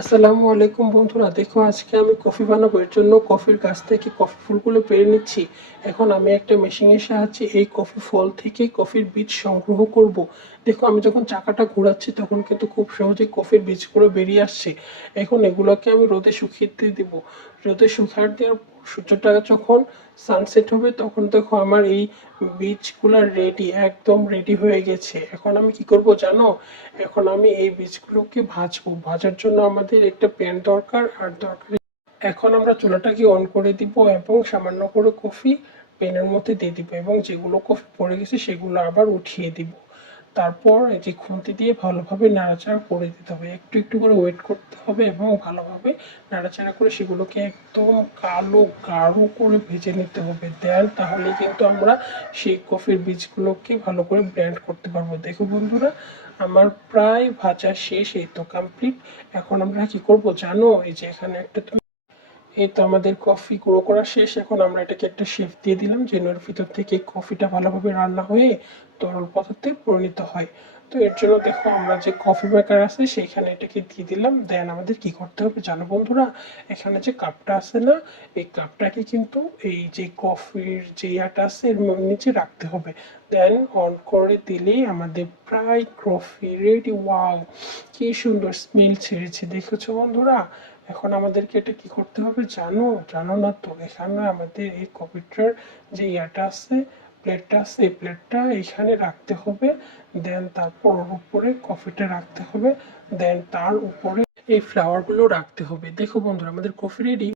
আসসালামু আলাইকুম বন্ধুরা, দেখো আজকে আমি কফি বানাবো। এর জন্য কফির গাছ থেকে কফি ফুলগুলো পেড়ে নিচ্ছি। এখন আমি একটা মেশিনের সাহায্যে এই কফি ফল থেকে কফির বীজ সংগ্রহ করব। দেখো আমি যখন চাকাটা ঘোরাচ্ছি তখন কিন্তু খুব সহজে কফির বীজগুলো বেরিয়ে আসছে। এখন এগুলোকে আমি রোদে শুকিয়ে দিয়ে দিব। রোদে শুকিয়ে দেওয়ার পর সূর্যটা যখন সানসেট হবে তখন দেখো আমার এই বীজগুলো রেডি, একদম রেডি হয়ে গেছে। এখন আমি কি করব জানো? এখন আমি এই বীজগুলোকে ভাজবো। ভাজার জন্য আমাদের একটা প্যান দরকার, আর দরকার। এখন আমরা চুলাটাকে অন করে দিব এবং সামান্য করে কফি প্যানের মধ্যে দিয়ে দিব এবং যেগুলো কফি পড়ে গেছে সেগুলো আবার উঠিয়ে দিব। তারপর এই যে খুন্তি দিয়ে ভালোভাবে নাড়াচাড়া করে দিতে হবে, একটু একটু করে ওয়েট করতে হবে এবং ভালোভাবে নাড়াচাড়া করে সেগুলোকে একদম কালো গাঢ় করে ভেজে নিতে হবে। দেন তাহলে কিন্তু আমরা সেই কফির বীজগুলোকে ভালো করে ব্লেন্ড করতে পারবো। দেখো বন্ধুরা, আমার প্রায় ভাজা শেষ, এই তো কমপ্লিট। এখন আমরা কি করব জানো? এই যে এখানে একটা, এই তো আমাদের কফি গুঁড়ো করা শেষ। এখন আমরা এটাকে একটা শেফ দিয়ে দিলাম যেন এর ভিতর থেকে কফিটা ভালোভাবে রান্না হয়ে তরল পদার্থে পরিণত হয়। তো এর জন্য দেখো আমরা যে কফি মেকার আছে সেইখানে এটাকে দিয়ে দিলাম। দেন আমাদের কি করতে হবে জানো বন্ধুরা? এখানে যে কাপটা আছে না, এই কাপটাকে কিন্তু এই যে কফির যে ইয়াটা আছে এর নিচে রাখতে হবে। দেন অন করে দিলেই আমাদের প্রায় কফি রেডি। ওয়াও, কি সুন্দর স্মেল ছেড়েছে দেখেছো বন্ধুরা? এখন আমাদেরকে এটা কি করতে হবে জানো? জানো না তো? এখানে আমাদের এই কপিটার যে ইয়াটা আছে, প্লেটটা আছে, এই প্লেটটা এখানে রাখতে হবে। দেন তারপর ওর উপরে কফিটা রাখতে হবে। দেন তার উপরে এই ফ্লাওয়ারগুলো রাখতে হবে। দেখো বন্ধুরা, আমাদের কফি রেডি।